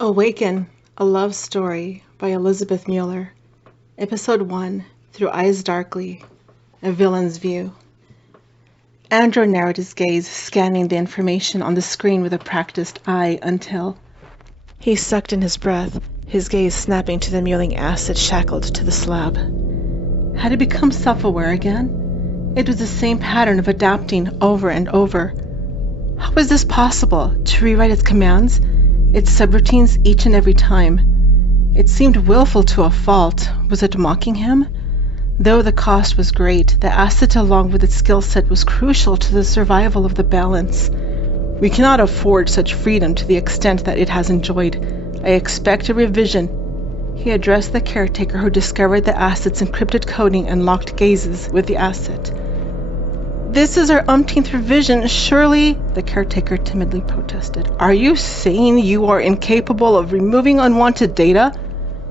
Awaken, a love story by Elizabeth Mueller. Episode 1, Through Eyes Darkly, A Villain's View. Andrew narrowed his gaze, scanning the information on the screen with a practiced eye until he sucked in his breath, his gaze snapping to the mewling acid shackled to the slab. Had he become self-aware again? It was the same pattern of adapting over and over. How was this possible, to rewrite its commands, its subroutines each and every time? It seemed willful to a fault. Was it mocking him? Though the cost was great, the asset along with its skill set was crucial to the survival of the balance. We cannot afford such freedom to the extent that it has enjoyed. I expect a revision. He addressed the caretaker who discovered the asset's encrypted coding and locked gazes with the asset. "This is our umpteenth revision, surely," the caretaker timidly protested. "Are you saying you are incapable of removing unwanted data?"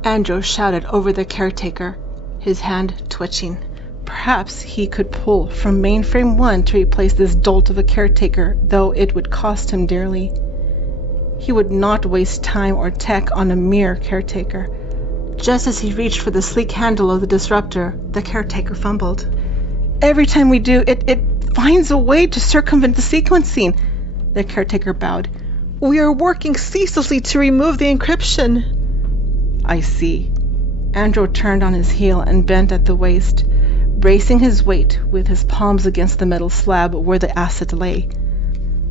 Andrew shouted over the caretaker, his hand twitching. Perhaps he could pull from mainframe 1 to replace this dolt of a caretaker, though it would cost him dearly. He would not waste time or tech on a mere caretaker. Just as he reached for the sleek handle of the disruptor, the caretaker fumbled. "Every time we do, it finds a way to circumvent the sequencing," the caretaker bowed. "We are working ceaselessly to remove the encryption." "I see." Andrew turned on his heel and bent at the waist, bracing his weight with his palms against the metal slab where the asset lay.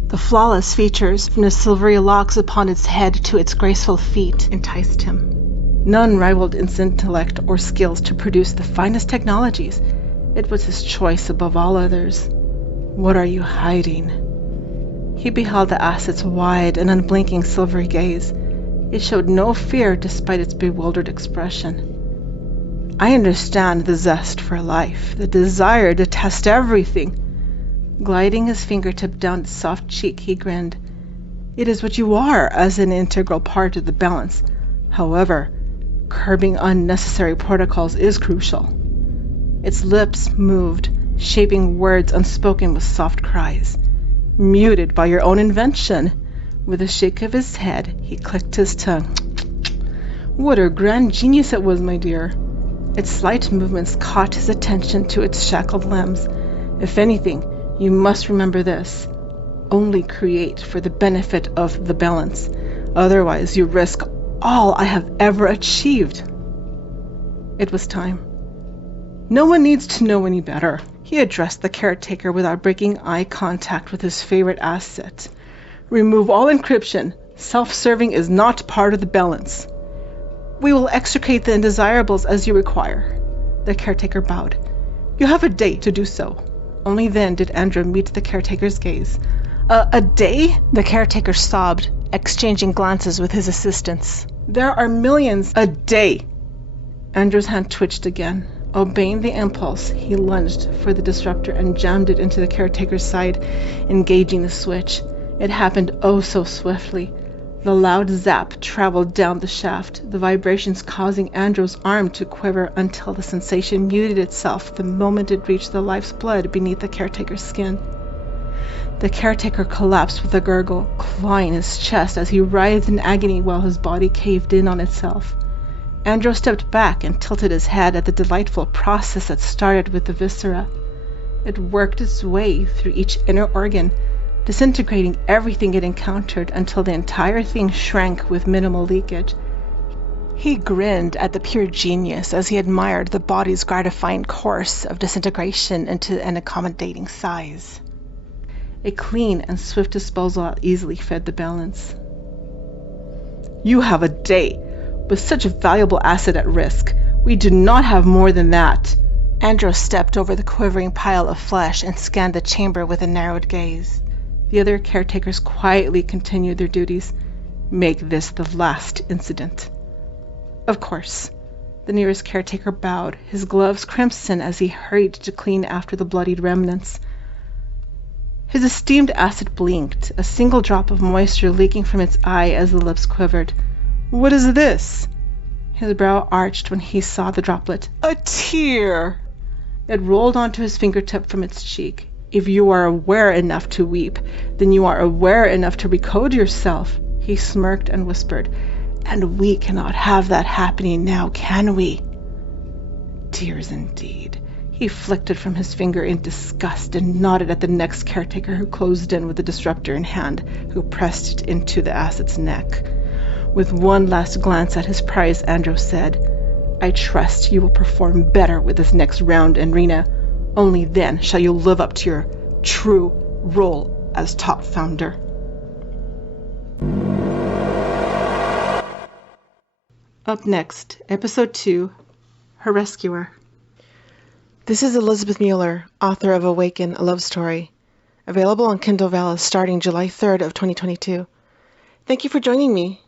The flawless features, from the silvery locks upon its head to its graceful feet, enticed him. None rivaled its intellect or skills to produce the finest technologies. It was his choice above all others. "What are you hiding?" He beheld the asset's wide and unblinking silvery gaze. It showed no fear despite its bewildered expression. "I understand the zest for life, the desire to test everything." Gliding his fingertip down its soft cheek, he grinned. "It is what you are as an integral part of the balance. However, curbing unnecessary protocols is crucial." Its lips moved, shaping words unspoken with soft cries. "Muted by your own invention." With a shake of his head, he clicked his tongue. "What a grand genius it was, my dear." Its slight movements caught his attention to its shackled limbs. "If anything, you must remember this. Only create for the benefit of the balance. Otherwise, you risk all I have ever achieved." It was time. "No one needs to know any better." He addressed the caretaker without breaking eye contact with his favorite asset. "Remove all encryption. Self-serving is not part of the balance." "We will extricate the undesirables as you require." The caretaker bowed. "You have a day to do so." Only then did Andrew meet the caretaker's gaze. A day?" The caretaker sobbed, exchanging glances with his assistants. "There are millions." "A day!" Andrew's hand twitched again. Obeying the impulse, he lunged for the disruptor and jammed it into the caretaker's side, engaging the switch. It happened oh so swiftly. The loud zap traveled down the shaft, the vibrations causing Andrew's arm to quiver until the sensation muted itself the moment it reached the life's blood beneath the caretaker's skin. The caretaker collapsed with a gurgle, clawing his chest as he writhed in agony while his body caved in on itself. Andrew stepped back and tilted his head at the delightful process that started with the viscera. It worked its way through each inner organ, disintegrating everything it encountered until the entire thing shrank with minimal leakage. He grinned at the pure genius as he admired the body's gratifying course of disintegration into an accommodating size. A clean and swift disposal easily fed the balance. "You have a day. With such a valuable asset at risk, we do not have more than that." Andrew stepped over the quivering pile of flesh and scanned the chamber with a narrowed gaze. The other caretakers quietly continued their duties. "Make this the last incident." "Of course." The nearest caretaker bowed, his gloves crimson as he hurried to clean after the bloodied remnants. His esteemed asset blinked, a single drop of moisture leaking from its eye as the lips quivered. "What is this?" His brow arched when he saw the droplet. "A tear!" It rolled onto his fingertip from its cheek. "If you are aware enough to weep, then you are aware enough to recode yourself." He smirked and whispered, And we cannot have that happening now, can we? Tears indeed. He flicked it from his finger in disgust and nodded at the next caretaker who closed in with the disruptor in hand, who pressed it into the asset's neck. With one last glance at his prize, Andro said, "I trust you will perform better with this next round, Enrina. Only then shall you live up to your true role as top founder." Up next, Episode 2, Her Rescuer. This is Elizabeth Mueller, author of Awaken, a love story, available on KindleVella starting July 3rd of 2022. Thank you for joining me.